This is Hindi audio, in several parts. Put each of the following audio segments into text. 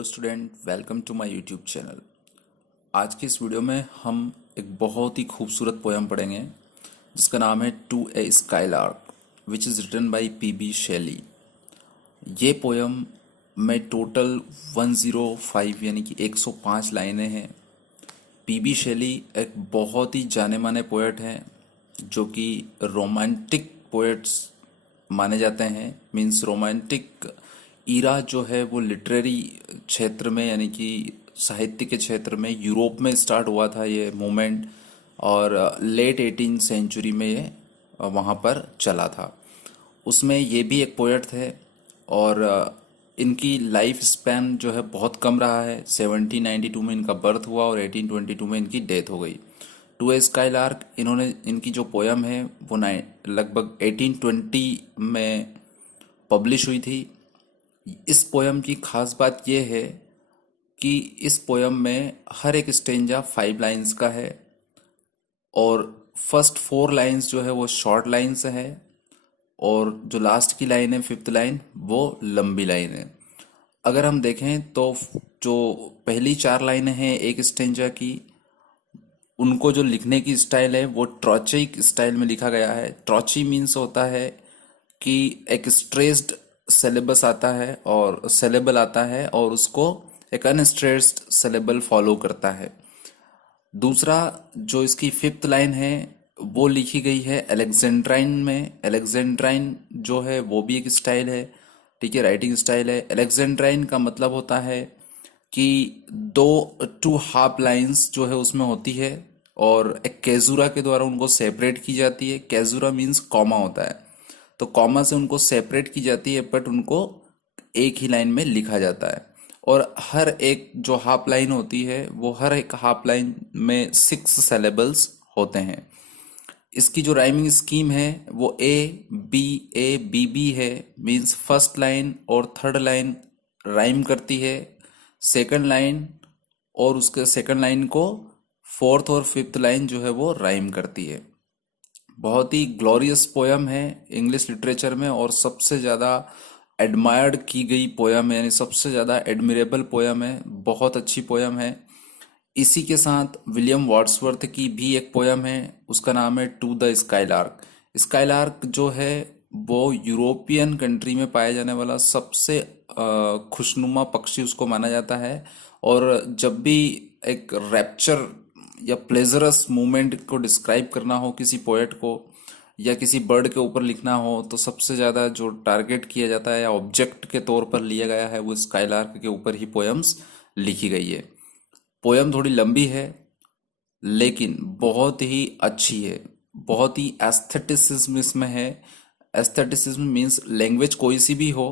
Hello student, welcome to my YouTube channel. आज की इस वीडियो में हम एक बहुत ही खूबसूरत पोयम पढ़ेंगे जिसका नाम है to a skylark which is written by PB Shelley. ये पोयम में टोटल 105 यानी कि 105 लाइनें हैं। पीबी शेली एक बहुत ही जाने माने पोएट हैं जो कि रोमांटिक पोएट्स माने जाते हैं। मीन्स रोमांटिक ईरा जो है वो लिटरेरी क्षेत्र में यानी कि साहित्य के क्षेत्र में यूरोप में स्टार्ट हुआ था ये मूवमेंट, और लेट 18 सेंचुरी में ये वहाँ पर चला था। उसमें ये भी एक पोएट थे और इनकी लाइफ स्पैन जो है बहुत कम रहा है। 1792 में इनका बर्थ हुआ और 1822 में इनकी डेथ हो गई। टू ए स्काईलार्क इन्होंने इनकी जो पोयम है वो लगभग 1820 में पब्लिश हुई थी। इस पोयम की खास बात यह है कि इस पोयम में हर एक स्टेंजा 5 लाइंस का है और फर्स्ट 4 लाइंस जो है वो शॉर्ट लाइंस है और जो लास्ट की लाइन है 5th लाइन वो लंबी लाइन है। अगर हम देखें तो जो पहली 4 लाइनें हैं एक स्टेंजा की, उनको जो लिखने की स्टाइल है वो ट्रॉचिक स्टाइल में लिखा गया है। ट्रॉची मीन्स होता है कि एक स्ट्रेस्ड सिलेबस आता है और सिलेबल आता है और उसको एक अनस्ट्रेस्ड सिलेबल फॉलो करता है। दूसरा जो इसकी 5th लाइन है वो लिखी गई है अलेक्जेंड्राइन में। अलेक्जेंड्राइन जो है वो भी एक स्टाइल है, ठीक है, राइटिंग स्टाइल है। अलेक्जेंड्राइन का मतलब होता है कि 2 हाफ लाइंस जो है उसमें होती है और एक कैजुरा के द्वारा उनको सेपरेट की जाती है। कैजुरा मीन्स कॉमा होता है, तो कॉमा से उनको सेपरेट की जाती है बट उनको एक ही लाइन में लिखा जाता है। और हर एक जो हाफ लाइन होती है वो हर एक हाफ लाइन में 6 सिलेबल्स होते हैं। इसकी जो राइमिंग स्कीम है वो ए बी बी है। मीन्स फर्स्ट लाइन और थर्ड लाइन राइम करती है, सेकंड लाइन और उसके सेकंड लाइन को 4th और 5th लाइन जो है वो राइम करती है। बहुत ही ग्लोरियस पोयम है इंग्लिश लिटरेचर में और सबसे ज़्यादा एडमायर्ड की गई पोयम है, यानी सबसे ज़्यादा एडमिरेबल पोयम है। बहुत अच्छी पोयम है। इसी के साथ विलियम वर्ड्सवर्थ की भी एक पोयम है, उसका नाम है टू द स्काईलार्क। स्काईलार्क जो है वो यूरोपियन कंट्री में पाया जाने वाला सबसे खुशनुमा पक्षी उसको माना जाता है। और जब भी एक रैप्चर या प्लेजरस मोमेंट को डिस्क्राइब करना हो किसी पोएट को या किसी बर्ड के ऊपर लिखना हो तो सबसे ज़्यादा जो टारगेट किया जाता है या ऑब्जेक्ट के तौर पर लिया गया है वो स्काईलार्क के ऊपर ही पोयम्स लिखी गई है। पोयम थोड़ी लंबी है लेकिन बहुत ही अच्छी है। बहुत ही एस्थेटिसिज्म इसमें है। एस्थेटिसिज्म मीन्स लैंग्वेज कोई सी भी हो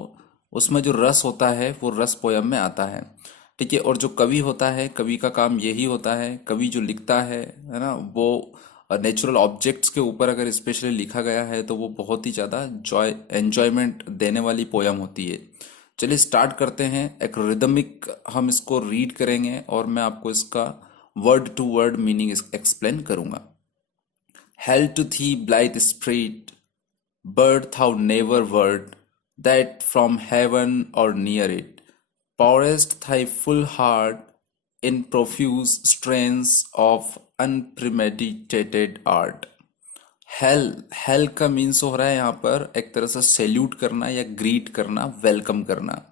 उसमें जो रस होता है वो रस पोयम में आता है, ठीक है। और जो कवि होता है, कवि का काम यही होता है, कवि जो लिखता है ना, वो नेचुरल ऑब्जेक्ट्स के ऊपर अगर स्पेशली लिखा गया है तो वो बहुत ही ज़्यादा एंजॉयमेंट देने वाली पोयम होती है। चलिए स्टार्ट करते हैं। एक रिदमिक हम इसको रीड करेंगे और मैं आपको इसका word to word meaning explain करूंगा। Hail to thee blithe spirit, bird thou never wert, that from heaven or near it, pourest thy full heart in profuse strains of unpremeditated art। Hello, hello का मीन्स हो रहा है यहाँ पर एक तरह से सैल्यूट करना या ग्रीट करना, वेलकम करना।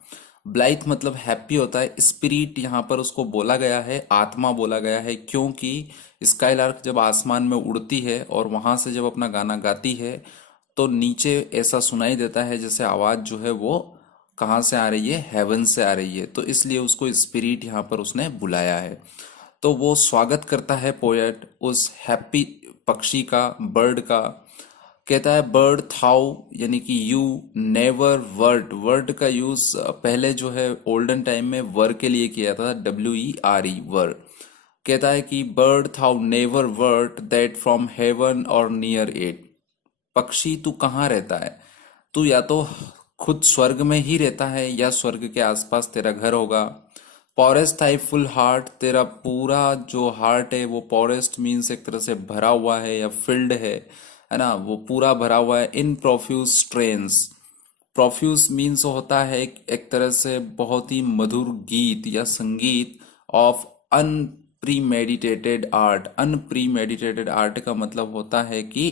ब्लाइथ मतलब हैप्पी होता है। स्पिरिट यहाँ पर उसको बोला गया है, आत्मा बोला गया है, क्योंकि स्काईलार्क जब आसमान में उड़ती है और वहां से जब अपना गाना गाती है तो नीचे ऐसा सुनाई देता है जैसे आवाज जो है वो कहाँ से आ रही है, हेवन से आ रही है, तो इसलिए उसको स्पिरिट यहाँ पर उसने बुलाया है। तो वो स्वागत करता है पोएट उस हैप्पी पक्षी का, बर्ड का। कहता है बर्ड थाउ यानी कि यू नेवर वर्ड। वर्ड का यूज पहले जो है ओल्डन टाइम में वर के लिए किया था, WERE वर। कहता है कि bird thou never wert that from heaven or near it. पक्षी तू कहाँ रहता है? तू या तो खुद स्वर्ग में ही रहता है या स्वर्ग के आसपास तेरा घर होगा। पॉरेस्ट थाई फुल हार्ट, तेरा पूरा जो हार्ट है वो पॉरेस्ट मीन्स एक तरह से भरा हुआ है या फिल्ड है ना, वो पूरा भरा हुआ है। इन प्रोफ्यूज स्ट्रेन्स, प्रोफ्यूज मीन्स होता है एक तरह से बहुत ही मधुर गीत या संगीत of unpremeditated art. Unpremeditated art का मतलब होता है कि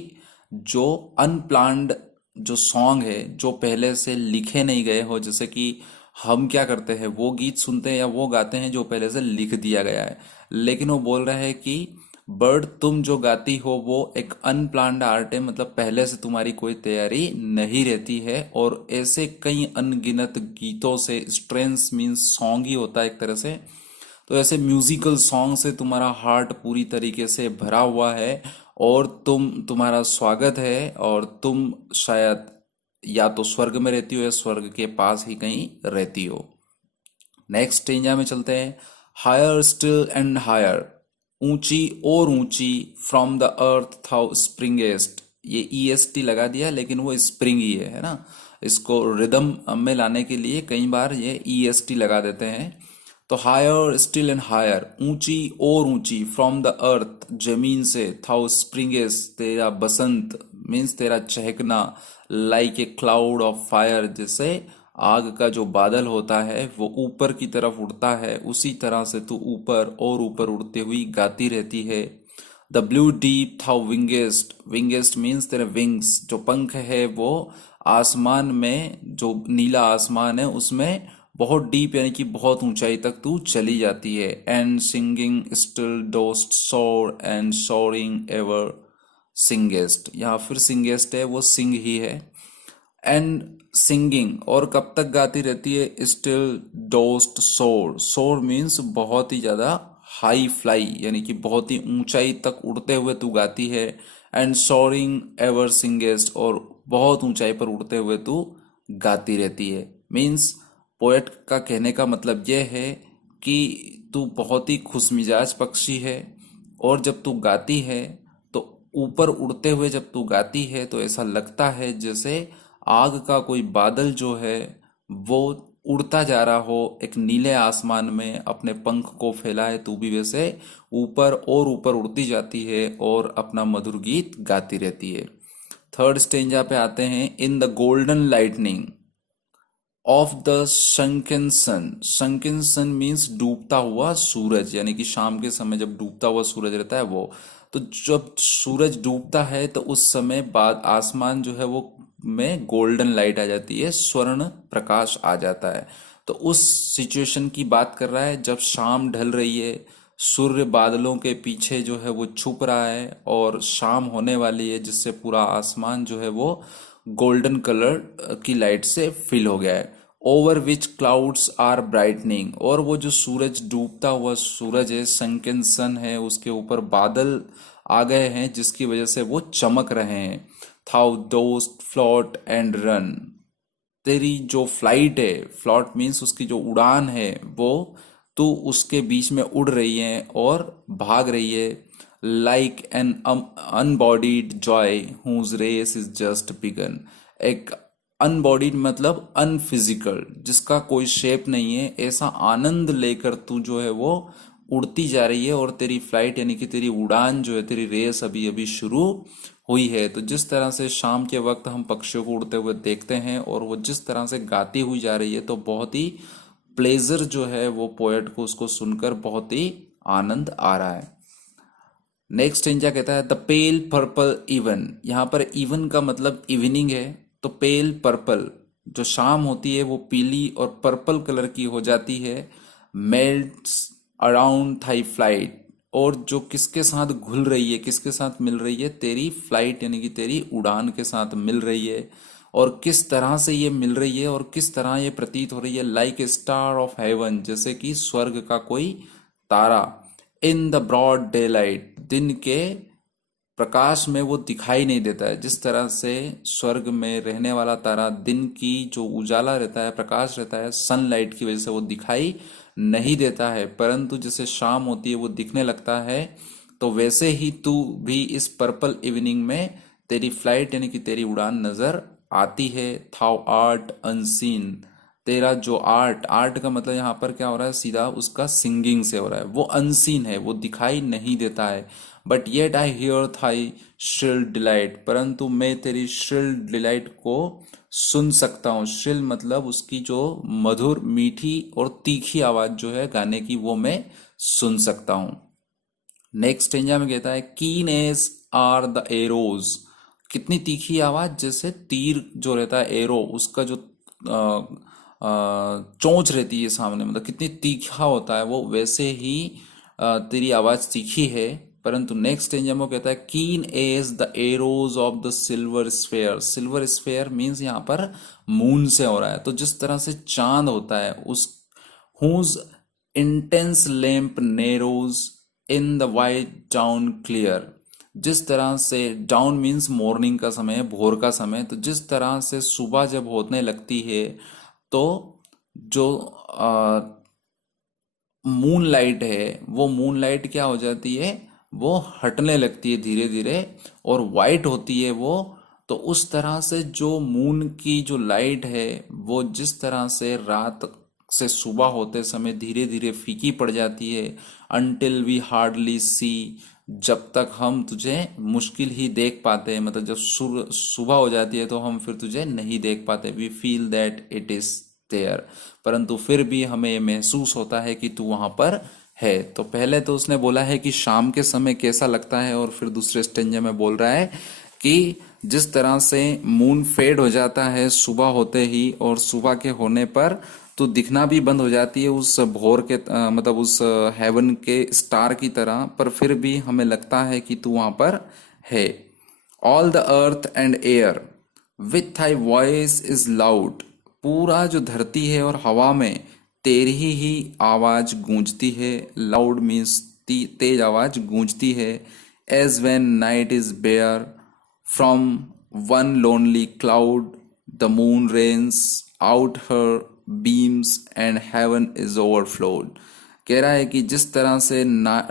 जो अनप्लान्ड जो सॉन्ग है, जो पहले से लिखे नहीं गए हो। जैसे कि हम क्या करते हैं, वो गीत सुनते हैं या वो गाते हैं जो पहले से लिख दिया गया है। लेकिन वो बोल रहा है कि बर्ड, तुम जो गाती हो वो एक अनप्लान्ड आर्ट है, मतलब पहले से तुम्हारी कोई तैयारी नहीं रहती है। और ऐसे कई अनगिनत गीतों से, स्ट्रेंस मीन्स सॉन्ग ही होता है एक तरह से, तो ऐसे म्यूजिकल सॉन्ग से तुम्हारा हार्ट पूरी तरीके से भरा हुआ है। और तुम्हारा स्वागत है, और तुम शायद या तो स्वर्ग में रहती हो या स्वर्ग के पास ही कहीं रहती हो। नेक्स्ट स्टेंजा में चलते हैं। हायर स्टिल एंड हायर, ऊंची और ऊंची, फ्रॉम द अर्थ थाउ स्प्रिंगेस्ट। ये ईएसटी लगा दिया, लेकिन वो स्प्रिंग ही है ना। इसको रिदम में लाने के लिए कई बार ये ईएसटी लगा देते हैं। तो हायर स्टिल एंड हायर, ऊंची और ऊंची, फ्रॉम द अर्थ, जमीन से, थाउ स्प्रिंगेस्ट, तेरा बसंत मीन्स तेरा चहकना, like a cloud of fire, जैसे आग का जो बादल होता है वो ऊपर की तरफ उड़ता है, उसी तरह से तू ऊपर और ऊपर उड़ते हुई गाती रहती है। द ब्लू डीप था विंगेस्ट, विंगेस्ट मीन्स तेरे विंग्स, जो पंख है वो आसमान में, जो नीला आसमान है उसमें बहुत डीप यानी कि बहुत ऊंचाई तक तू चली जाती है। एंड सिंगिंग स्टिल डोस्ट सोर एंड सोरिंग एवर सिंगेस्ट, यहाँ फिर सिंगेस्ट है, वो सिंग ही है। एंड सिंगिंग, और कब तक गाती रहती है, स्टिल डोस्ट सोर, सोर मीन्स बहुत ही ज्यादा हाई फ्लाई यानी कि बहुत ही ऊंचाई तक उड़ते हुए तू गाती है। एंड सोरिंग एवर सिंगेस्ट, और बहुत ऊंचाई पर उड़ते हुए तू गाती रहती है। मीन्स पोएट का कहने का मतलब यह है कि तू बहुत ही खुशमिजाज पक्षी है, और जब तू गाती है तो ऊपर उड़ते हुए जब तू गाती है तो ऐसा लगता है जैसे आग का कोई बादल जो है वो उड़ता जा रहा हो एक नीले आसमान में, अपने पंख को फैलाए, तू भी वैसे ऊपर और ऊपर उड़ती जाती है और अपना मधुर गीत गाती रहती है। थर्ड स्टेंजा पे आते हैं। In the golden lightning of the sunken sun, sunken sun means डूबता हुआ सूरज, यानी कि शाम के समय जब डूबता हुआ सूरज रहता है वो। तो जब सूरज डूबता है तो उस समय बाद आसमान जो है वो में गोल्डन लाइट आ जाती है, स्वर्ण प्रकाश आ जाता है। तो उस सिचुएशन की बात कर रहा है जब शाम ढल रही है, सूर्य बादलों के पीछे जो है वो छुप रहा है और शाम होने वाली है, जिससे पूरा आसमान जो है वो गोल्डन कलर की लाइट से फिल हो गया है। Over which clouds are brightening, और वो जो सूरज, डूबता हुआ सूरज है, संकन सन है, उसके ऊपर बादल आ गए हैं जिसकी वजह से वो चमक रहे हैं। थाउ दोस्ट फ्लोट एंड रन, तेरी जो फ्लाइट है, फ्लॉट मीन्स उसकी जो उड़ान है, वो तू उसके बीच में उड़ रही है और भाग रही है। Like an unbodied joy whose race is just begun, एक अनबॉडीड मतलब अनफिजिकल, जिसका कोई शेप नहीं है, ऐसा आनंद लेकर तू जो है वो उड़ती जा रही है। और तेरी फ्लाइट यानी कि तेरी उड़ान जो है, तेरी रेस अभी अभी शुरू हुई है। तो जिस तरह से शाम के वक्त हम पक्षियों को उड़ते हुए देखते हैं और वो जिस तरह से गाती हुई जा रही है, तो बहुत ही प्लेजर जो है वो पोएट को उसको सुनकर बहुत ही आनंद आ रहा है। नेक्स्ट स्टेंजा कहता है द पेल पर्पल इवन, यहाँ पर इवन का मतलब इवनिंग है। तो पेल पर्पल, जो शाम होती है वो पीली और पर्पल कलर की हो जाती है। मेल्ट्स अराउंड थाई फ्लाइट, और जो किसके साथ घुल रही है, किसके साथ मिल रही है, तेरी फ्लाइट यानी कि तेरी उड़ान के साथ मिल रही है। और किस तरह से ये मिल रही है और किस तरह ये प्रतीत हो रही है, like a star of heaven, जैसे कि स्वर्ग का कोई तारा। In the broad daylight, दिन के प्रकाश में वो दिखाई नहीं देता है। जिस तरह से स्वर्ग में रहने वाला तारा दिन की जो उजाला रहता है, प्रकाश रहता है, सनलाइट की वजह से वो दिखाई नहीं देता है, परंतु जैसे शाम होती है वो दिखने लगता है। तो वैसे ही तू भी इस पर्पल इवनिंग में तेरी फ्लाइट यानी कि तेरी उड़ान नजर आती है। थाउ आर्ट अनसीन, तेरा जो आर्ट, आर्ट का मतलब यहाँ पर क्या हो रहा है, सीधा उसका सिंगिंग से हो रहा है। वो अनसीन है, वो दिखाई नहीं देता है। But yet I hear thy shrill delight, परंतु मैं तेरी श्रिल डिलाइट को सुन सकता हूँ। श्रिल मतलब उसकी जो मधुर मीठी और तीखी आवाज जो है गाने की, वो मैं सुन सकता हूँ। नेक्स्ट स्टेंजा में कहता है keen as are the arrows, कितनी तीखी आवाज, जैसे तीर जो रहता है एरो, उसका जो चोंच रहती है सामने, मतलब कितनी तीखा होता है वो, वैसे ही तेरी आवाज तीखी है। परंतु नेक्स्ट स्टेंजा में कहता है keen as the arrows of the silver sphere. Silver sphere means यहाँ पर मून से हो रहा है। तो जिस तरह से चांद होता है, उस whose intense lamp narrows in the white dawn clear, जिस तरह से डाउन मीन्स मॉर्निंग का समय, भोर का समय, तो जिस तरह से सुबह जब होने लगती है तो जो मून लाइट है, वो मून लाइट क्या हो जाती है, वो हटने लगती है धीरे धीरे और वाइट होती है वो। तो उस तरह से जो मून की जो लाइट है, वो जिस तरह से रात से सुबह होते समय धीरे धीरे फीकी पड़ जाती है, अनटिल वी हार्डली सी, जब तक हम तुझे मुश्किल ही देख पाते हैं, मतलब जब सुबह हो जाती है तो हम फिर तुझे नहीं देख पाते। We feel that it is there, परंतु फिर भी हमें ये महसूस होता है कि तू वहां पर है। तो पहले तो उसने बोला है कि शाम के समय कैसा लगता है, और फिर दूसरे स्टेंजा में बोल रहा है कि जिस तरह से मून फेड हो जाता है सुबह होते ही, और सुबह के होने पर तो दिखना भी बंद हो जाती है उस भोर के मतलब उस हेवन के स्टार की तरह, पर फिर भी हमें लगता है कि तू वहां पर है। All the earth and air with thy voice is loud, पूरा जो धरती है और हवा में तेरी ही आवाज गूंजती है। लाउड मीन्स तेज आवाज गूंजती है। As when night is bare from one lonely cloud, the moon rains out her beams and heaven is overflowed. कह रहा है कि जिस तरह से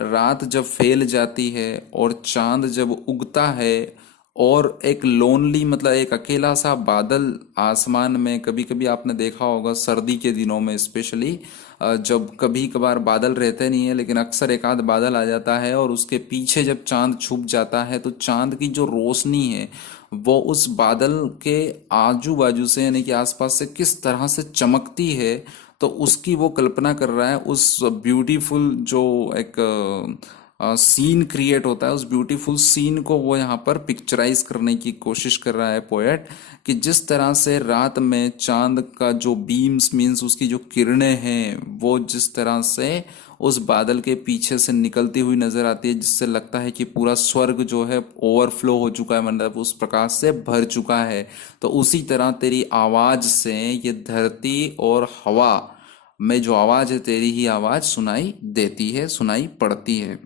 रात जब फैल जाती है और चांद जब उगता है, और एक लोनली मतलब एक अकेला सा बादल आसमान में, कभी कभी आपने देखा होगा सर्दी के दिनों में स्पेशली, जब कभी कभार बादल रहते नहीं है लेकिन अक्सर एक आध बादल आ जाता है, और उसके पीछे जब चांद छुप जाता है तो चांद की जो रोशनी है वो उस बादल के आजू बाजू से यानी कि आसपास से किस तरह से चमकती है, तो उसकी वो कल्पना कर रहा है। उस ब्यूटीफुल जो एक सीन क्रिएट होता है, उस ब्यूटीफुल सीन को वो यहाँ पर पिक्चराइज करने की कोशिश कर रहा है पोएट, कि जिस तरह से रात में चांद का जो बीम्स मीन्स उसकी जो किरणें हैं, वो जिस तरह से उस बादल के पीछे से निकलती हुई नजर आती है, जिससे लगता है कि पूरा स्वर्ग जो है ओवरफ्लो हो चुका है, मतलब उस प्रकाश से भर चुका है। तो उसी तरह तेरी आवाज से ये धरती और हवा में जो आवाज है, तेरी ही आवाज सुनाई देती है, सुनाई पड़ती है।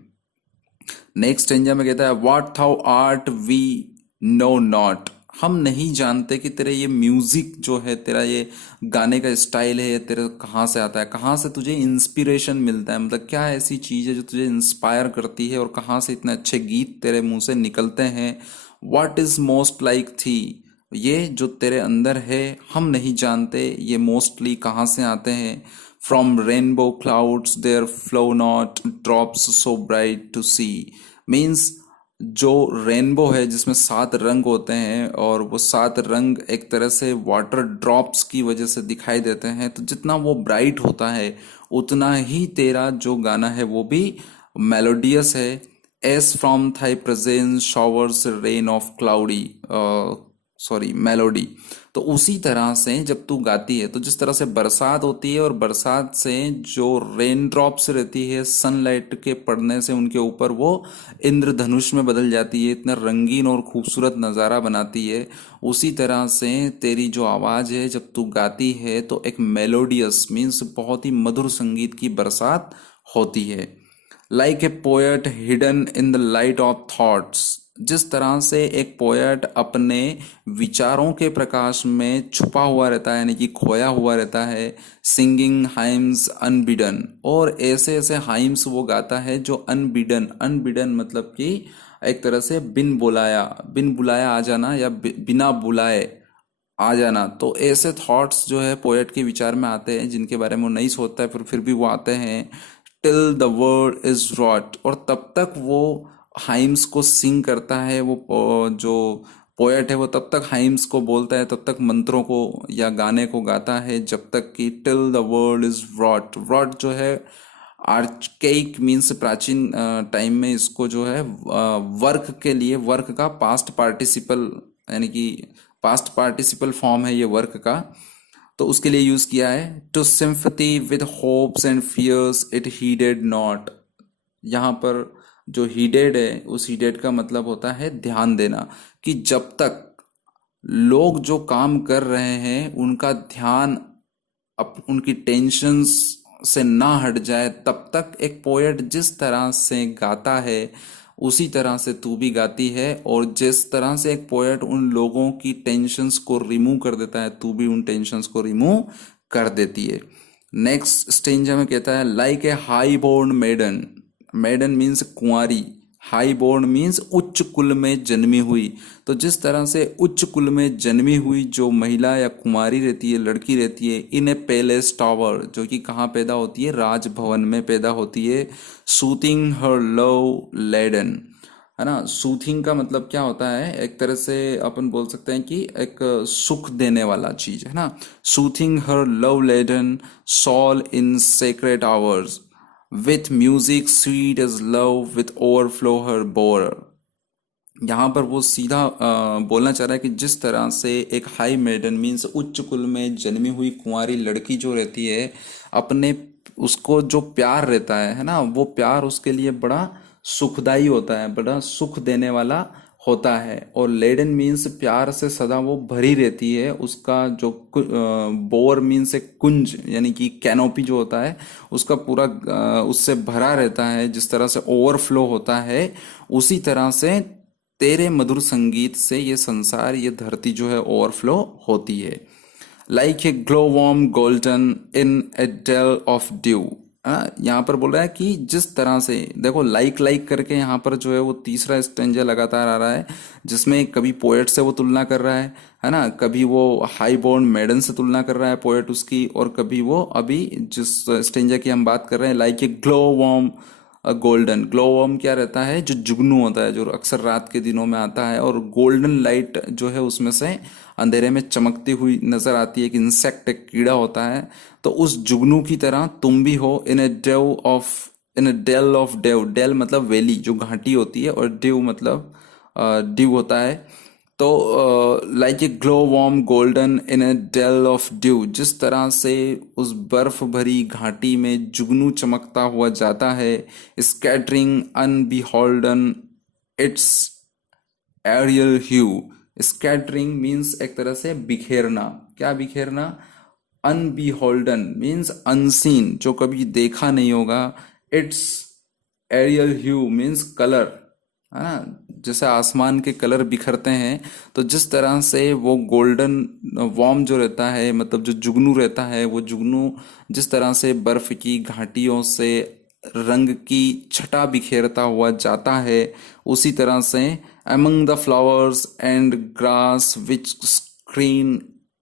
नेक्स्ट स्टेंजा में कहता है what thou art we know not, हम नहीं जानते कि तेरे ये म्यूजिक जो है, तेरा ये गाने का स्टाइल है, ये तेरे कहाँ से आता है, कहाँ से तुझे इंस्पिरेशन मिलता है, मतलब क्या ऐसी चीज है जो तुझे इंस्पायर करती है, और कहाँ से इतने अच्छे गीत तेरे मुंह से निकलते हैं। व्हाट इज मोस्ट लाइक थी, ये जो तेरे अंदर है हम नहीं जानते ये मोस्टली कहाँ से आते हैं। From rainbow clouds there flow not drops so bright to see, means जो रेनबो है जिसमें 7 रंग होते हैं, और वो 7 रंग एक तरह से वाटर ड्रॉप्स की वजह से दिखाई देते हैं, तो जितना वो ब्राइट होता है उतना ही तेरा जो गाना है वो भी मेलोडियस है। As from thy presence showers rain of cloudy, sorry melody. तो उसी तरह से जब तू गाती है तो जिस तरह से बरसात होती है, और बरसात से जो रेन ड्रॉप्स रहती है सनलाइट के पड़ने से उनके ऊपर, वो इंद्रधनुष में बदल जाती है, इतना रंगीन और खूबसूरत नज़ारा बनाती है। उसी तरह से तेरी जो आवाज़ है जब तू गाती है तो एक मेलोडियस मीन्स बहुत ही मधुर संगीत की बरसात होती है। Like A poet hidden in the light of thoughts, जिस तरह से एक पोएट अपने विचारों के प्रकाश में छुपा हुआ रहता है, यानी कि खोया हुआ रहता है। सिंगिंग हाइम्स अनबिडन, और ऐसे ऐसे हाइम्स वो गाता है जो अनबिडन, अनबिडन मतलब कि एक तरह से बिन बुलाया, बिन बुलाया आ जाना, या बिना बुलाए आ जाना। तो ऐसे थॉट्स जो है पोएट के विचार में आते हैं जिनके बारे में वो नहीं सोचता है, फिर भी वो आते हैं। Till the world is wrought, और तब तक वो हाइम्स को सिंग करता है, वो जो पोएट है वो तब तक हाइम्स को बोलता है, तब तक मंत्रों को या गाने को गाता है, जब तक कि till the world is wrought. Wrought जो है आर्चकेइक मीन्स प्राचीन टाइम में इसको जो है वर्क के लिए, वर्क का पास्ट पार्टिसिपल, यानी कि पास्ट पार्टिसिपल फॉर्म है ये वर्क का, तो उसके लिए यूज किया है। To sympathy with hopes and fears it heeded not. यहाँ पर जो हीडेड है, उस हीडेड का मतलब होता है ध्यान देना, कि जब तक लोग जो काम कर रहे हैं उनका ध्यान उनकी टेंशन्स से ना हट जाए, तब तक एक पोएट जिस तरह से गाता है उसी तरह से तू भी गाती है, और जिस तरह से एक पोएट उन लोगों की टेंशन्स को रिमूव कर देता है, तू भी उन टेंशन्स को रिमूव कर देती है। नेक्स्ट स्टेंजा में कहता है like a high born maiden. Maiden means कुंवारी, हाई बोर्न मीन्स उच्च कुल में जन्मी हुई। तो जिस तरह से उच्च कुल में जन्मी हुई जो महिला या कुमारी रहती है, लड़की रहती है, इन ए पैलेस टावर, जो कि कहाँ पैदा होती है, राजभवन में पैदा होती है। सूथिंग हर लव लेडन, है ना। सूथिंग का मतलब क्या होता है, एक तरह से अपन बोल सकते हैं कि एक सुख देने वाला चीज, है ना। Soothing her love laden soul in secret hours with music sweet as love with overflow her bower. यहाँ पर वो सीधा बोलना चाह रहा है कि जिस तरह से एक हाई मेडन मीन्स उच्च कुल में जन्मी हुई कुंवारी लड़की जो रहती है, अपने उसको जो प्यार रहता है ना, वो प्यार उसके लिए बड़ा सुखदाई होता है, बड़ा सुख देने वाला होता है। और लेडन मीन्स प्यार से सदा वो भरी रहती है, उसका जो बोर मीन्स एक कुंज, यानी कि कैनोपी जो होता है उसका पूरा उससे भरा रहता है। जिस तरह से ओवरफ्लो होता है, उसी तरह से तेरे मधुर संगीत से ये संसार, ये धरती जो है ओवरफ्लो होती है। Like a glow worm golden in a dell of dew. यहाँ पर बोल रहा है कि जिस तरह से देखो, लाइक लाइक करके यहाँ पर जो है वो तीसरा स्टेंजा लगातार आ रहा है, जिसमें कभी पोएट से वो तुलना कर रहा है ना, कभी वो हाई बोर्न मेडन से तुलना कर रहा है पोएट उसकी, और कभी वो अभी जिस स्टेंजा की हम बात कर रहे हैं, like a glow worm golden. Glow worm क्या रहता है, जो जुगनू होता है, जो अक्सर रात के दिनों में आता है, और गोल्डन लाइट जो है उसमें से अंधेरे में चमकती हुई नजर आती है। एक इंसेक्ट, एक कीड़ा होता है। तो उस जुगनू की तरह तुम भी हो in a dew of, in a dell of dew. Dell मतलब वैली, जो घाटी होती है, और ड्यू मतलब ड्यू होता है। तो like a glow worm golden in a dell of dew, जिस तरह से उस बर्फ भरी घाटी में जुगनू चमकता हुआ जाता है। Scattering unbeholden its aerial hue. Scattering means एक तरह से बिखेरना। क्या बिखेरना? अनबिहोल्डन मीन्स अनसीन, जो कभी देखा नहीं होगा। Its aerial hue means colour, है ना, जैसे आसमान के कलर बिखरते हैं, तो जिस तरह से वो गोल्डन वॉर्म जो रहता है, मतलब जो जुगनू रहता है, वो जुगनू जिस तरह से बर्फ की घाटियों से रंग की छटा बिखेरता हुआ जाता है, उसी तरह से among the flowers and grass which screen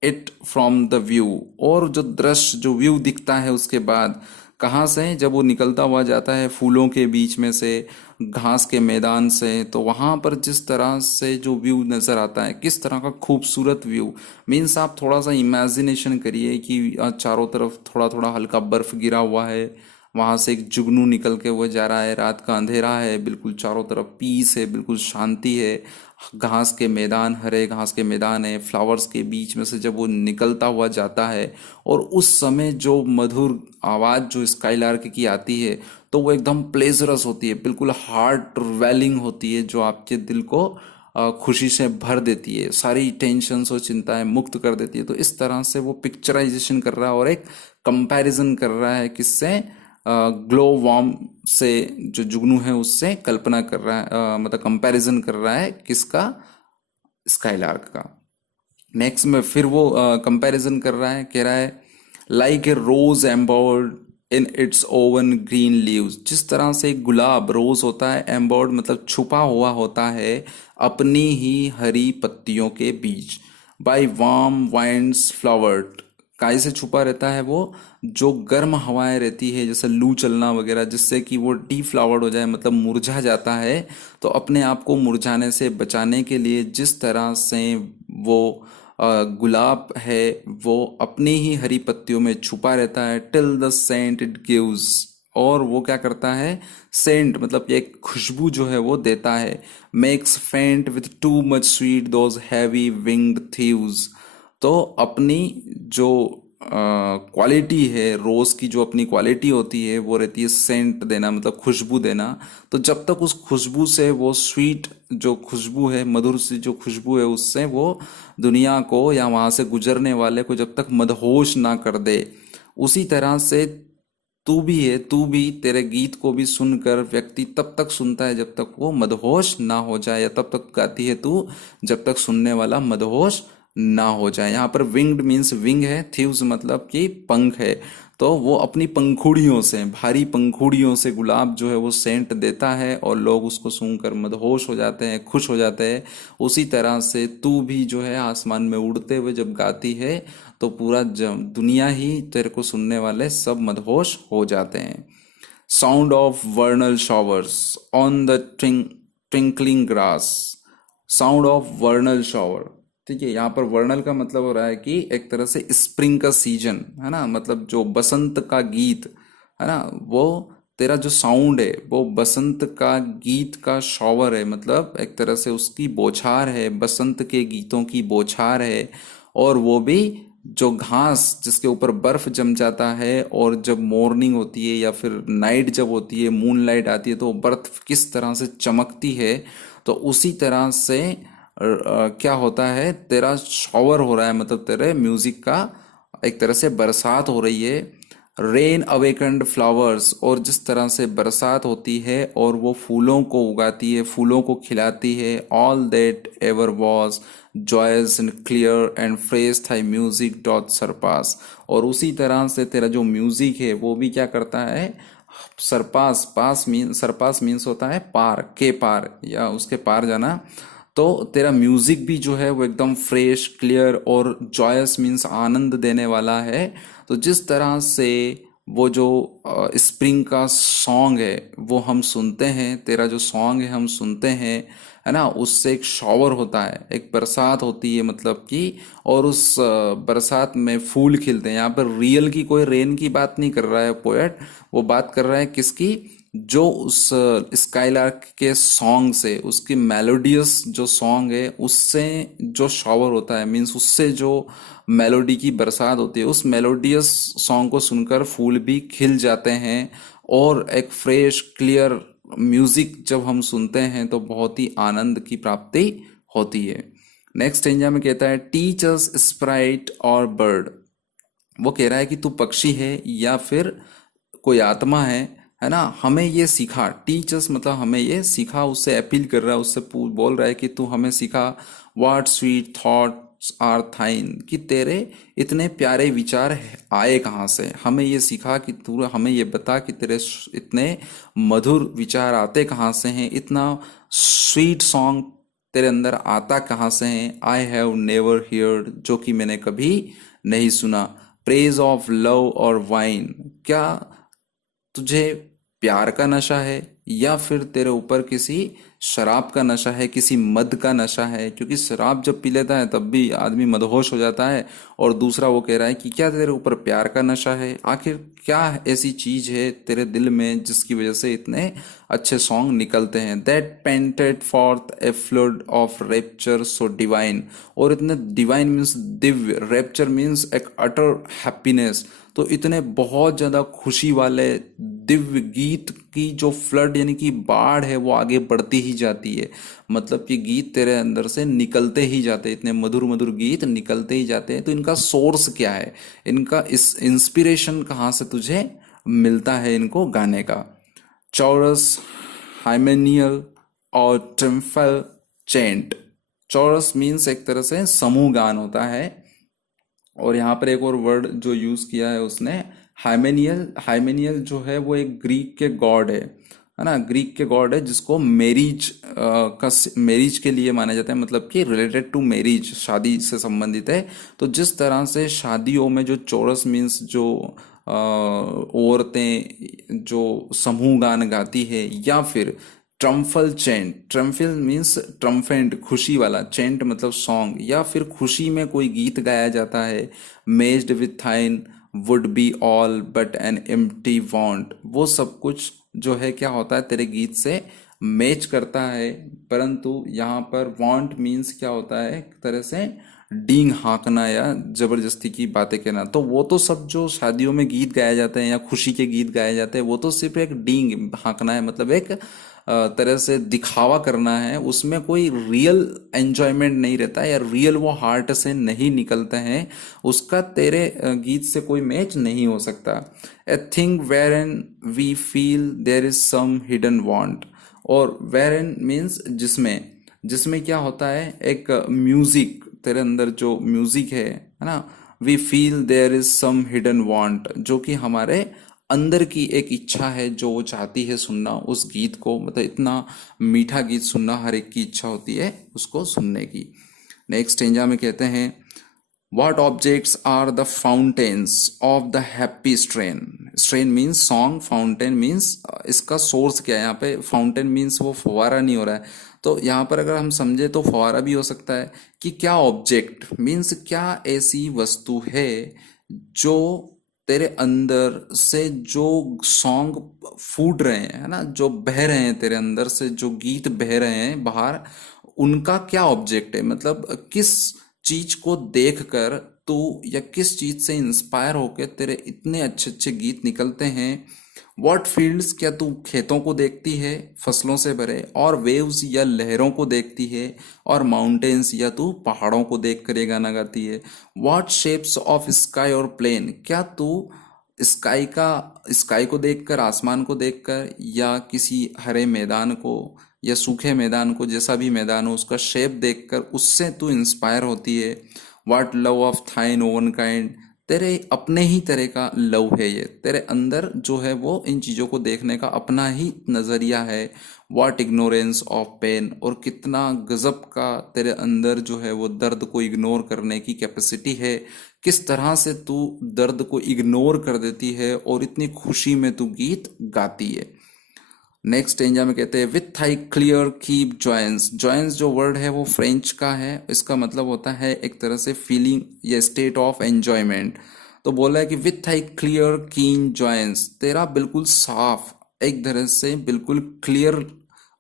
it from the view। और जो दृश्य, जो व्यू दिखता है उसके बाद, कहाँ से, जब वो निकलता हुआ जाता है फूलों के बीच में से, घास के मैदान से, तो वहां पर जिस तरह से जो व्यू नजर आता है, किस तरह का खूबसूरत व्यू। मीन्स आप थोड़ा सा इमेजिनेशन करिए कि चारों तरफ थोड़ा थोड़ा हल्का बर्फ गिरा हुआ है, वहां से एक जुगनू निकल के हुए जा रहा है, रात का अंधेरा है, बिल्कुल चारों तरफ पीस है, बिल्कुल शांति है, घास के मैदान, हरे घास के मैदान है, फ्लावर्स के बीच में से जब वो निकलता हुआ जाता है, और उस समय जो मधुर आवाज जो स्काईलार्क की आती है, तो वो एकदम प्लेजरस होती है, बिल्कुल हार्ट वेलिंग होती है, जो आपके दिल को खुशी से भर देती है, सारी टेंशन और चिंताएं मुक्त कर देती है। तो इस तरह से वो पिक्चराइजेशन कर रहा है और एक कंपैरिजन कर रहा है, किससे, ग्लो वार्म से, जो जुगनू है उससे कल्पना कर रहा है, मतलब कंपैरिजन कर रहा है, किसका, स्काईलार्क का। नेक्स्ट में फिर वो कंपैरिजन कर रहा है, कह रहा है like a rose embowered in its own green leaves. जिस तरह से एक गुलाब, रोज होता है, एम्बर्ड मतलब छुपा हुआ होता है अपनी ही हरी पत्तियों के बीच, बाई वार्म वाइंड्स फ्लावर्ड, काय से छुपा रहता है वो, जो गर्म हवाएं रहती है जैसे लू चलना वगैरह, जिससे कि वो डीफ्लावर्ड हो जाए, मतलब मुरझा जाता है। तो अपने आप को मुरझाने से बचाने के लिए जिस तरह से वो गुलाब है वो अपनी ही हरी पत्तियों में छुपा रहता है, till the sent it gives, और वो क्या करता है, सेंट मतलब ये खुशबू जो है वो देता है, मेक्स फेंट with too much sweet those heavy winged thieves. तो अपनी जो क्वालिटी है, रोज की जो अपनी क्वालिटी होती है वो रहती है सेंट देना, मतलब खुशबू देना। तो जब तक उस खुशबू से वो स्वीट जो खुशबू है, मधुर सी जो खुशबू है, उससे वो दुनिया को या वहां से गुजरने वाले को जब तक मदहोश ना कर दे, उसी तरह से तू भी है, तू भी, तेरे गीत को भी सुनकर व्यक्ति तब तक सुनता है जब तक वो मदहोश ना हो जाए, या तब तक गाती है तू जब तक सुनने वाला मदहोश ना हो जाए। यहाँ पर विंग्ड मीन्स विंग है, थीव्स मतलब कि पंख है। तो वो अपनी पंखुड़ियों से, भारी पंखुड़ियों से गुलाब जो है वो सेंट देता है और लोग उसको सूंघकर मदहोश हो जाते हैं, खुश हो जाते हैं। उसी तरह से तू भी जो है आसमान में उड़ते हुए जब गाती है तो पूरा दुनिया ही, तेरे को सुनने वाले सब मदहोश हो जाते हैं। Sound of वर्नल showers on the twinkling grass, sound of वर्नल shower. ठीक है, यहाँ पर वर्नल का मतलब हो रहा है कि एक तरह से स्प्रिंग का सीजन है ना, मतलब जो बसंत का गीत है ना, वो तेरा जो साउंड है वो बसंत का गीत का शॉवर है, मतलब एक तरह से उसकी बौछार है, बसंत के गीतों की बौछार है। और वो भी जो घास जिसके ऊपर बर्फ जम जाता है, और जब मॉर्निंग होती है या फिर नाइट जब होती है, मून लाइट आती है, तो बर्फ किस तरह से चमकती है। तो उसी तरह से क्या होता है, तेरा शॉवर हो रहा है, मतलब तेरे म्यूजिक का एक तरह से बरसात हो रही है। रेन अवेकन्ड फ्लावर्स, और जिस तरह से बरसात होती है और वो फूलों को उगाती है, फूलों को खिलाती है, all that ever was joyous and clear and fresh thy music doth surpass. और उसी तरह से तेरा जो म्यूजिक है वो भी क्या करता है, सरपास मीन्स होता है पार, के पार या उसके पार जाना। तो तेरा म्यूजिक भी जो है वो एकदम फ्रेश, क्लियर और जॉयस मीन्स आनंद देने वाला है। तो जिस तरह से वो जो स्प्रिंग का सॉन्ग है वो हम सुनते हैं, तेरा जो सॉन्ग है हम सुनते हैं, है ना, उससे एक शॉवर होता है, एक बरसात होती है मतलब कि, और उस बरसात में फूल खिलते हैं। यहाँ पर रियल की कोई रेन की बात नहीं कर रहा है पोएट, वो बात कर रहा है किसकी, जो उस स्काईलार्क के सॉन्ग से, उसकी मेलोडियस जो सॉन्ग है उससे जो शॉवर होता है, मीन्स उससे जो मेलोडी की बरसात होती है, उस मेलोडियस सॉन्ग को सुनकर फूल भी खिल जाते हैं। और एक फ्रेश क्लियर म्यूजिक जब हम सुनते हैं तो बहुत ही आनंद की प्राप्ति होती है। नेक्स्ट स्टेंजा में कहता है टीच अस स्प्राइट और बर्ड, वो कह रहा है कि तू पक्षी है या फिर कोई आत्मा है ना, हमें ये सिखा, टीचर्स मतलब हमें ये सिखा, उससे अपील कर रहा है, उससे बोल रहा है कि तू हमें सिखा। व्हाट स्वीट थॉट्स आर थाइन, कि तेरे इतने प्यारे विचार आए कहाँ से, हमें ये सिखा कि तू हमें ये बता कि तेरे इतने मधुर विचार आते कहाँ से हैं, इतना स्वीट सॉन्ग तेरे अंदर आता कहाँ से है। आई हैव नेवर हियर्ड, जो कि मैंने कभी नहीं सुना। प्रेज ऑफ लव और वाइन, क्या तुझे प्यार का नशा है या फिर तेरे ऊपर किसी शराब का नशा है, किसी मद का नशा है, क्योंकि शराब जब पी लेता है तब भी आदमी मदहोश हो जाता है। और दूसरा वो कह रहा है कि क्या तेरे ऊपर प्यार का नशा है, आखिर क्या ऐसी चीज है तेरे दिल में जिसकी वजह से इतने अच्छे सॉन्ग निकलते हैं। That painted forth a flood of rupture so divine, और इतने divine means Divya, rupture means एक अटर हैप्पीनेस, तो इतने बहुत ज्यादा खुशी वाले दिव्य गीत की जो फ्लड यानी कि बाढ़ है वो आगे बढ़ती ही जाती है, मतलब कि गीत तेरे अंदर से निकलते ही जाते हैं, इतने मधुर मधुर गीत निकलते ही जाते हैं। तो इनका सोर्स क्या है, इनका इस इंस्पिरेशन कहाँ से तुझे मिलता है इनको गाने का। चौरस, हाइमेनियल और ट्रिम्फल चेंट। चौरस मीन्स एक तरह से समूह गान होता है, और यहाँ पर एक और वर्ड जो यूज किया है उसने, हाइमेनियल। हाइमेनियल जो है वो एक ग्रीक के गॉड है, है ना, ग्रीक के गॉड है जिसको मैरिज का मैरिज के लिए माना जाता है, मतलब कि रिलेटेड टू मैरिज, शादी से संबंधित है। तो जिस तरह से शादियों में जो चोरस मीन्स जो औरतें जो समूह गान गाती है, या फिर ट्रम्फल चैंट, ट्रम्फल मीन्स ट्रम्फेंट खुशी वाला, चैंट मतलब सॉन्ग, या फिर खुशी में कोई गीत गाया जाता है, matched with thine would be all but an empty vaunt, वो सब कुछ जो है क्या होता है तेरे गीत से मैच करता है। परंतु यहाँ पर वांट मीन्स क्या होता है, एक तरह से डींग हाँकना या जबरदस्ती की बातें कहना। तो वो तो सब जो शादियों में गीत गाए जाते हैं या खुशी के गीत गाए जाते हैं, वो तो सिर्फ एक डींग हाँकना है, मतलब एक तरह से दिखावा करना है, उसमें कोई रियल एंजॉयमेंट नहीं रहता है, या रियल वो हार्ट से नहीं निकलते हैं, उसका तेरे गीत से कोई मैच नहीं हो सकता। A thing wherein we feel there is some hidden want, और वेर एन मीन्स जिसमें, जिसमें क्या होता है एक म्यूजिक, तेरे अंदर जो म्यूजिक है ना, we feel there is some hidden want, जो कि हमारे अंदर की एक इच्छा है जो वो चाहती है सुनना उस गीत को, मतलब इतना मीठा गीत सुनना हर एक की इच्छा होती है उसको सुनने की। नेक्स्ट स्टेंजा में कहते हैं, What objects are the fountains of the happy strain? Strain means song, fountain means इसका सोर्स क्या है। यहाँ पे फाउंटेन मीन्स वो फुवारा नहीं हो रहा है, तो यहाँ पर अगर हम समझे तो फुवारा भी हो सकता है। कि क्या ऑब्जेक्ट मीन्स क्या ऐसी वस्तु है जो तेरे अंदर से जो सॉन्ग फूट रहे हैं, है ना, जो बह रहे हैं तेरे अंदर से, जो गीत बह रहे हैं बाहर, उनका क्या ऑब्जेक्ट है, मतलब किस चीज को देखकर तू, या किस चीज से इंस्पायर होकर तेरे इतने अच्छे अच्छे गीत निकलते हैं। वॉट फील्ड्स, क्या तू खेतों को देखती है फसलों से भरे, और वेव्स या लहरों को देखती है, और माउंटेन्स या तू पहाड़ों को देख कर ये गाना गाती है। वॉट शेप्स ऑफ स्काई और प्लेन, क्या तू स्काई को देखकर, आसमान को देखकर, या किसी हरे मैदान को या सूखे मैदान को, जैसा भी मैदान हो उसका शेप देखकर उससे तू इंस्पायर होती है। What love of thine own kind, तेरे अपने ही तरह का लव है ये, तेरे अंदर जो है वो इन चीजों को देखने का अपना ही नजरिया है। वाट इग्नोरेंस ऑफ पेन, और कितना गजब का तेरे अंदर जो है वो दर्द को इग्नोर करने की कैपेसिटी है, किस तरह से तू दर्द को इग्नोर कर देती है और इतनी खुशी में तू गीत गाती है। नेक्स्ट स्टेंजा में कहते हैं, विथ थाई क्लियर कीप जॉयंस। जॉयंस जो वर्ड है वो फ्रेंच का है, इसका मतलब होता है एक तरह से फीलिंग या स्टेट ऑफ एंजॉयमेंट। तो बोला है कि विथ थाई क्लियर कीन जॉयंस, तेरा बिल्कुल साफ, एक तरह से बिल्कुल क्लियर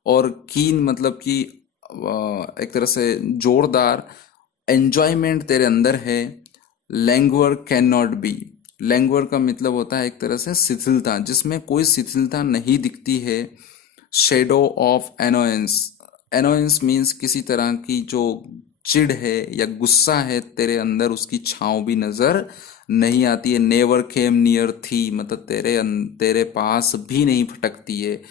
और कीन, मतलब कि एक तरह से जोरदार एंजॉयमेंट तेरे अंदर है। लैंग्वर कैन नॉट बी, लैंग्वर का मतलब होता है एक तरह से शिथिलता, जिसमें कोई शिथिलता नहीं दिखती है। Shadow of annoyance, annoyance means किसी तरह की जो चिढ़ है या गुस्सा है तेरे अंदर, उसकी छांव भी नजर नहीं आती है। नेवर केम नियर थी, मतलब तेरे पास भी नहीं फटकती है।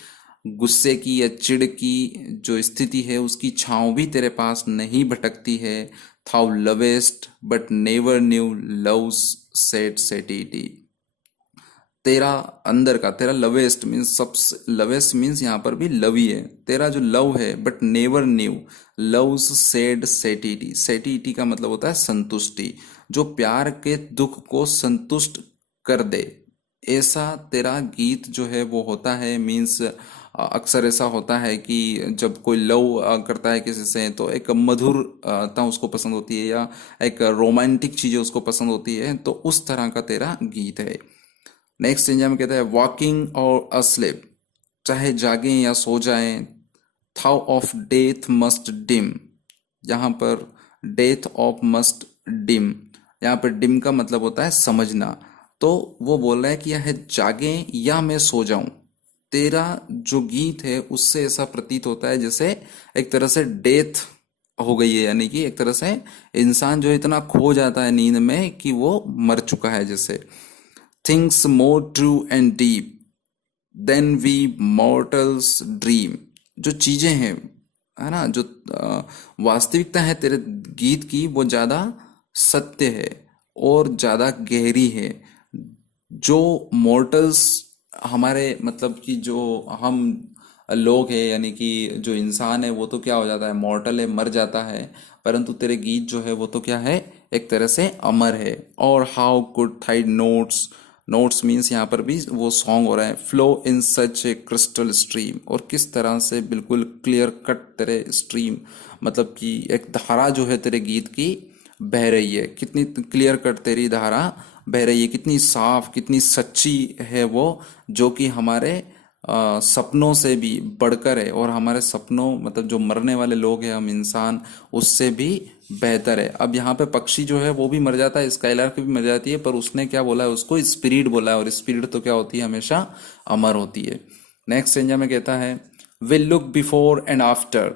गुस्से की या चिढ़ की जो स्थिति है उसकी छांव भी तेरे पास नहीं भटकती है। Thou lovest but never knew love's sad satiety, तेरा अंदर का, तेरा लवेस्ट मीन्स सबसे, लवेस्ट मीन्स यहाँ पर भी लव ही है, तेरा जो लव है, but never knew love's sad satiety, satiety का मतलब होता है संतुष्टि, जो प्यार के दुख को संतुष्ट कर दे, ऐसा तेरा गीत जो है वो होता है। मीन्स अक्सर ऐसा होता है कि जब कोई लव करता है किसी से, तो एक मधुरता उसको पसंद होती है, या एक रोमांटिक चीजें उसको पसंद होती है, तो उस तरह का तेरा गीत है। नेक्स्ट इंजा में कहता है, वॉकिंग और अस्लेप, चाहे जागें या सो जाएं, थाउ ऑफ डेथ मस्ट डिम, यहाँ पर डेथ ऑफ मस्ट डिम, यहाँ पर डिम का मतलब होता है समझना। तो वो बोल रहा है कि यह जागें या मैं सो जाऊं, तेरा जो गीत है उससे ऐसा प्रतीत होता है जैसे एक तरह से डेथ हो गई है, यानी कि एक तरह से इंसान जो इतना खो जाता है नींद में कि वो मर चुका है जैसे। Things more true and deep than we mortals dream, जो चीजें हैं, है ना, जो वास्तविकता है तेरे गीत की, वो ज्यादा सत्य है और ज्यादा गहरी है। जो मॉर्टल्स हमारे, मतलब कि जो हम लोग हैं, यानी कि जो इंसान है वो तो क्या हो जाता है, मॉर्टल है, मर जाता है, परंतु तेरे गीत जो है वो तो क्या है, एक तरह से अमर है। और how could thy notes, notes means यहाँ पर भी वो सॉन्ग हो रहा है, flow in such a crystal stream, और किस तरह से बिल्कुल क्लियर कट तेरे स्ट्रीम, मतलब कि एक धारा जो है तेरे गीत की बह रही है, कितनी क्लियर कट तेरी धारा बह रही है, कितनी साफ, कितनी सच्ची है वो, जो कि हमारे सपनों से भी बढ़कर है, और हमारे सपनों मतलब जो मरने वाले लोग हैं हम इंसान, उससे भी बेहतर है। अब यहाँ पे पक्षी जो है वो भी मर जाता है, स्काईलार्क भी मर जाती है, पर उसने क्या बोला है, उसको स्पिरिट बोला है, और स्पिरिट तो क्या होती है, हमेशा अमर होती है। नेक्स्ट स्टेंजा में कहता है, will look before and after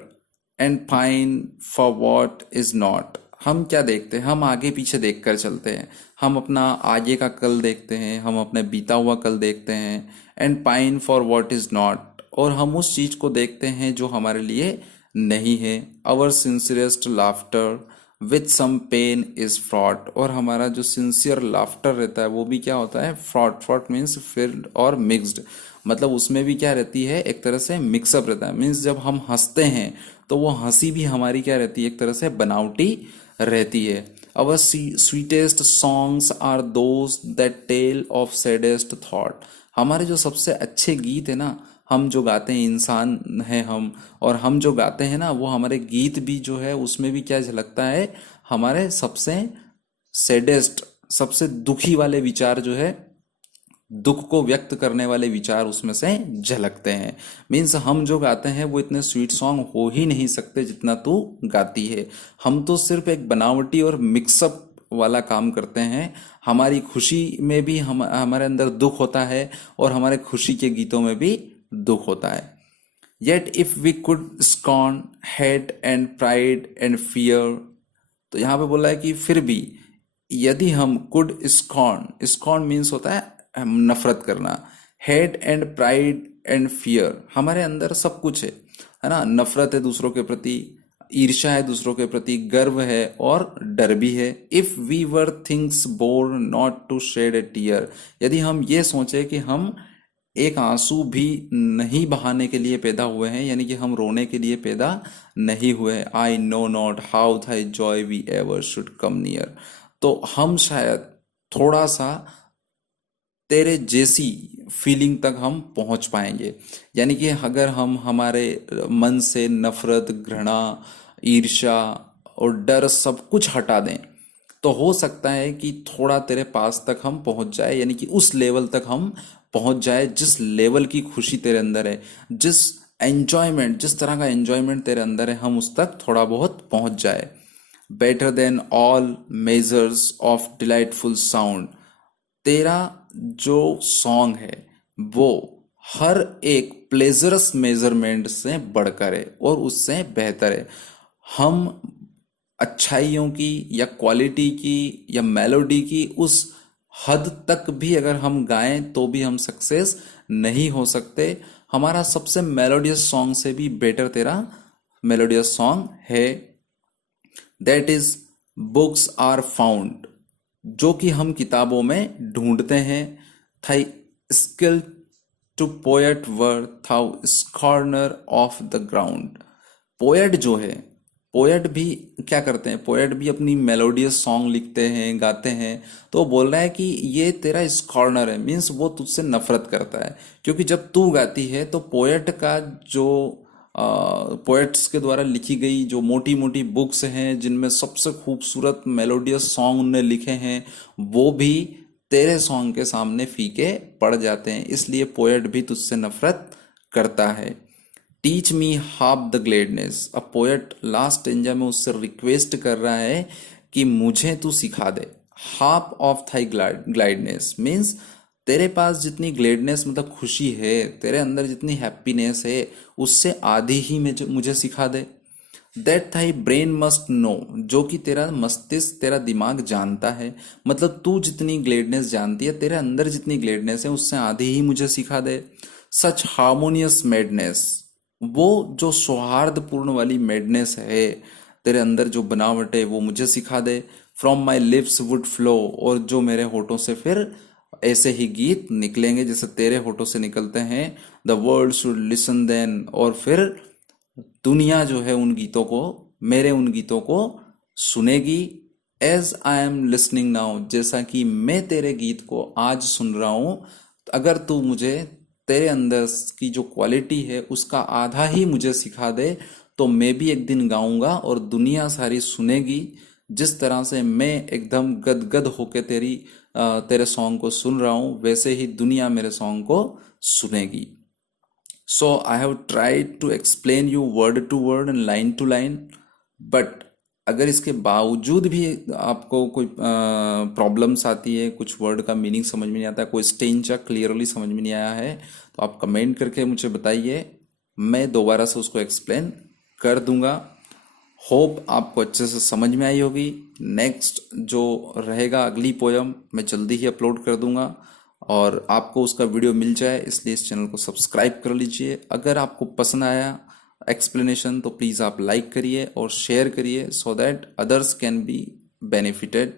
and fine for what is not. हम क्या देखते हैं, हम आगे पीछे देख कर चलते हैं, हम अपना आगे का कल देखते हैं, हम अपने बीता हुआ कल देखते हैं, and pine for what is not, और हम उस चीज को देखते हैं जो हमारे लिए नहीं है। Our sincerest laughter with some pain is fraught, और हमारा जो सिंसियर लाफ्टर रहता है वो भी क्या होता है, फ्रॉड, फ्रॉड मीन्स फिल्ड और मिक्स्ड, मतलब उसमें भी क्या रहती है, एक तरह से मिक्सअप रहता है, मीन्स जब हम हंसते हैं तो वो हंसी भी हमारी क्या रहती है, एक तरह से बनावटी रहती है। Our sweetest songs are those that tell of saddest thought, हमारे जो सबसे अच्छे गीत है ना, हम जो गाते हैं, इंसान है हम, और हम जो गाते हैं ना, वो हमारे गीत भी जो है उसमें भी क्या झलकता है, हमारे सबसे सैडेस्ट, सबसे दुखी वाले विचार जो है, दुख को व्यक्त करने वाले विचार उसमें से झलकते हैं। मीन्स हम जो गाते हैं वो इतने स्वीट सॉन्ग हो ही नहीं सकते जितना तू गाती है, हम तो सिर्फ एक बनावटी और मिक्सअप वाला काम करते हैं। हमारी खुशी में भी हमारे अंदर दुख होता है, और हमारे खुशी के गीतों में भी दुख होता है। Yet if we could scorn hate and pride and fear, तो यहाँ पे बोला है कि फिर भी यदि हम कुड स्कॉन, स्कॉन मीन्स होता है नफरत करना, hate and pride and fear, हमारे अंदर सब कुछ है ना, नफरत है दूसरों के प्रति, ईर्ष्या है दूसरों के प्रति, गर्व है और डर भी है। If we were things born not to shed a tear, यदि हम ये सोचे कि हम एक आंसू भी नहीं बहाने के लिए पैदा हुए हैं, यानी कि हम रोने के लिए पैदा नहीं हुए। I know not how thy joy we ever should come near, तो हम शायद थोड़ा सा तेरे जैसी फीलिंग तक हम पहुंच पाएंगे, यानी कि अगर हम हमारे मन से नफरत, घृणा, ईर्ष्या और डर सब कुछ हटा दें, तो हो सकता है कि थोड़ा तेरे पास तक हम पहुंच जाए, यानी कि उस लेवल तक हम पहुंच जाए जिस लेवल की खुशी तेरे अंदर है, जिस एंजॉयमेंट, जिस तरह का एंजॉयमेंट तेरे अंदर है, हम उस तक थोड़ा बहुत पहुंच जाए। Better than all measures of delightful sound, तेरा जो सॉन्ग है वो हर एक प्लेजरस मेजरमेंट से बढ़कर है और उससे बेहतर है। हम अच्छाइयों की या क्वालिटी की या मेलोडी की उस हद तक भी अगर हम गाएं तो भी हम सक्सेस नहीं हो सकते। हमारा सबसे मेलोडियस सॉन्ग से भी बेटर तेरा मेलोडियस सॉन्ग है। That is books are found, जो कि हम किताबों में ढूंढते हैं। Thy skill to poet were thou corner of the ground, poet जो है, पोएट भी क्या करते हैं, पोएट भी अपनी मेलोडियस सॉन्ग लिखते हैं, गाते हैं, तो वो बोल रहा है कि ये तेरा स्कॉर्नर है, मीन्स वो तुझसे नफरत करता है, क्योंकि जब तू गाती है तो पोएट का जो पोएट्स के द्वारा लिखी गई जो मोटी मोटी बुक्स हैं जिनमें सबसे खूबसूरत मेलोडियस सॉन्ग उनने लिखे हैं, वो भी तेरे सॉन्ग के सामने फीके पड़ जाते हैं, इसलिए पोएट भी तुझसे नफरत करता है। टीच मी हाफ द ग्लेडनेस, अब पोएट लास्ट स्टेंजा में उससे रिक्वेस्ट कर रहा है कि मुझे तू सिखा दे। हाफ ऑफ थाई ग्लाइडनेस मीन्स तेरे पास जितनी ग्लेडनेस मतलब खुशी है, तेरे अंदर जितनी हैप्पीनेस है, उससे आधी ही मुझे सिखा दे। That thy brain must know, जो कि तेरा मस्तिष्क, तेरा दिमाग जानता है, मतलब तू जितनी ग्लेडनेस जानती है, तेरे अंदर जितनी ग्लेडनेस है, उससे आधी ही मुझे सिखा दे। सच हार्मोनियस मैडनेस, वो जो सौहार्दपूर्ण वाली मैडनेस है तेरे अंदर, जो बनावट है, वो मुझे सिखा दे। From my lips would flow, और जो मेरे होठों से फिर ऐसे ही गीत निकलेंगे जैसे तेरे होठों से निकलते हैं, the world should listen then, और फिर दुनिया जो है उन गीतों को, मेरे उन गीतों को सुनेगी। As I am listening now, जैसा कि मैं तेरे गीत को आज सुन रहा हूं, अगर तू मुझे तेरे अंदर की जो क्वालिटी है उसका आधा ही मुझे सिखा दे, तो मैं भी एक दिन गाऊंगा और दुनिया सारी सुनेगी। जिस तरह से मैं एकदम गदगद होके तेरे सॉन्ग को सुन रहा हूँ, वैसे ही दुनिया मेरे सॉन्ग को सुनेगी। So I have tried to explain you word to word and line to line, but अगर इसके बावजूद भी आपको कोई प्रॉब्लम्स आती है, कुछ वर्ड का मीनिंग समझ में नहीं आता है, कोई स्टेंजा क्लियरली समझ में नहीं आया है, तो आप कमेंट करके मुझे बताइए, मैं दोबारा से उसको एक्सप्लेन कर दूंगा। होप आपको अच्छे से समझ में आई होगी। नेक्स्ट जो रहेगा अगली पोयम मैं जल्दी ही अपलोड कर दूंगा, और आपको उसका वीडियो मिल जाए इसलिए इस चैनल को सब्सक्राइब कर लीजिए। अगर आपको पसंद आया एक्सप्लेनेशन तो प्लीज़ आप लाइक करिए और शेयर करिए, so that others can be benefited